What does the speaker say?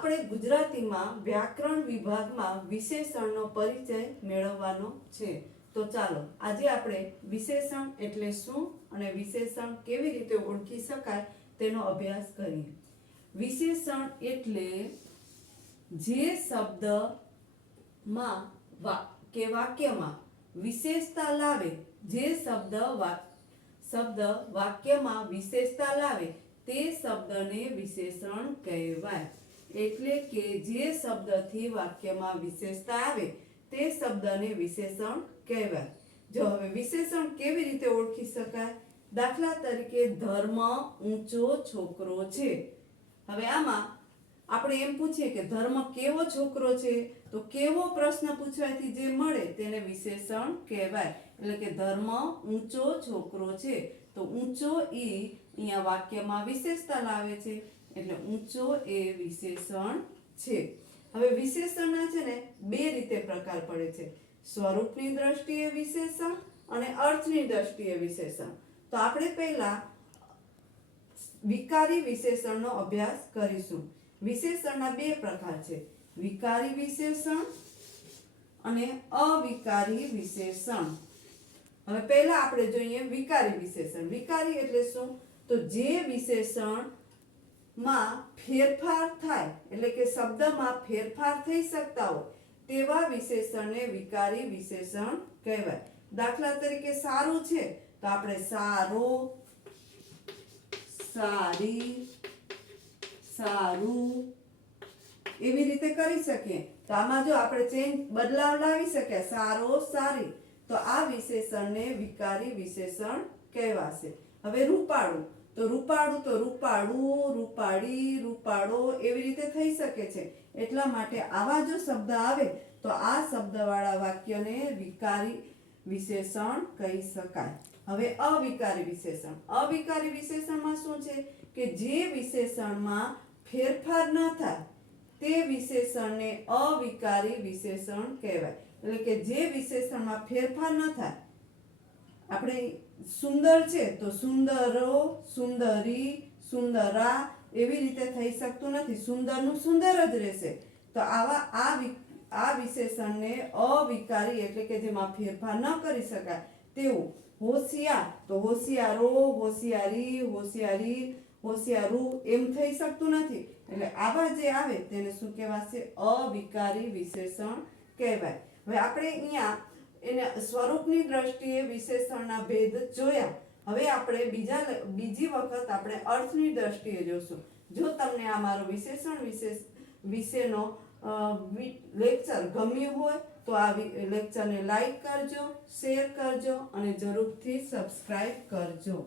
આપણે ગુજરાતીમાં વ્યાકરણ વિભાગમાં વિશેષણનો પરિચય મેળવવાનો છે। તો ચાલો આજે આપણે વિશેષણ એટલે શું અને વિશેષણ કેવી રીતે ઓળખી શકાય તેનો અભ્યાસ કરીએ। વિશેષણ એટલે જે શબ્દમાં કે વાક્યમાં વિશેષતા લાવે, જે શબ્દ વાક્યમાં વિશેષતા લાવે તે શબ્દને વિશેષણ કહેવાય। એટલે કે જે શબ્દથી વાક્યમાં વિશેષતા આવે તે શબ્દને વિશેષણ કહેવાય। જો હવે વિશેષણ કેવી રીતે ઓળખી શકાય? દાખલા તરીકે ધર્મ ઊંચો છોકરો છે। હવે આમાં આપણે એમ પૂછીએ કે ધર્મ કેવો છોકરો છે, તો કેવો પ્રશ્ન પૂછવાથી જે મળે તેને વિશેષણ કહેવાય। એટલે કે ધર્મ ઊંચો છોકરો છે, તો ઊંચો એ અહીંયા વાક્યમાં વિશેષતા લાવે છે, એટલે ઊંચો એ વિશેષણ છે। હવે વિશેષણના છે ને બે રીતે પ્રકાર પડે છે, સ્વરૂપની દ્રષ્ટિએ વિશેષણ અને અર્થની દ્રષ્ટિએ વિશેષણ। તો આપણે પહેલા વિકારી વિશેષણનો અભ્યાસ કરીશું। વિશેષણના બે પ્રકાર છે, વિકારી વિશેષણ અને અવિકારી વિશેષણ। હવે પહેલા આપણે જોઈએ વિકારી વિશેષણ। વિકારી એટલે શું? તો જે વિશેષણમાં ફેરફાર થાય, એટલે કે શબ્દમાં ફેરફાર થઈ શકતા હોય તેવા વિશેષણને વિકારી વિશેષણ કહેવાય। દાખલા તરીકે સારું છે તો આપણે સારો, સારી, સારું એવી રીતે કરી શકીએ। તો આમાં જો આપણે બદલાવ લાવી શકીએ, સારો, સારી, તો આ વિશેષણને વિકારી વિશેષણ કહેવાશે। હવે રૂપાળું, તો રૂપાળું તો રૂપાળું, રૂપાળી, રૂપાળો એવી રીતે થઈ શકે છે। એટલા માટે આવા જો શબ્દ આવે તો આ શબ્દવાળા વાક્યને વિકારી વિશેષણ કહી શકાય। હવે અવિકારી વિશેષણ। અવિકારી વિશેષણમાં શું છે કે જે વિશેષણમાં ફેરફાર ન થાય તે વિશેષણને અવિકારી વિશેષણ કહેવાય। એટલે કે જે વિશેષણમાં ફેરફાર ન થાય, આપણે સુંદર છે તો સુંદરો, સુંદરી, સુંદરા એવી રીતે થઈ શકતું નથી, સુંદરનું સુંદર જ રહેશે। તો આ વિશેષણને અવિકારી એટલે કે જેમાં ફેરફાર ન કરી શકાય તેવું। હોશિયાર તો હોશિયારો, હોશિયારી, હોશિયારી, હોશિયારું એમ થઈ શકતું નથી, એટલે આવા જે આવે તેને શું કહેવાશે? અવિકારી વિશેષણ કહેવાય। હવે આપણે અહીંયા એને સ્વરૂપની દ્રષ્ટિએ વિશેષણના ભેદ જોયા। હવે આપણે બીજી વખત આપણે અર્થની દ્રષ્ટિએ જોશું। જો તમને આ મારો વિશેષણ વિશેનો લેક્ચર ગમ્યું હોય તો આ લેક્ચરને લાઈક કરજો, શેર કરજો અને જરૂરથી સબસ્ક્રાઇબ કરજો।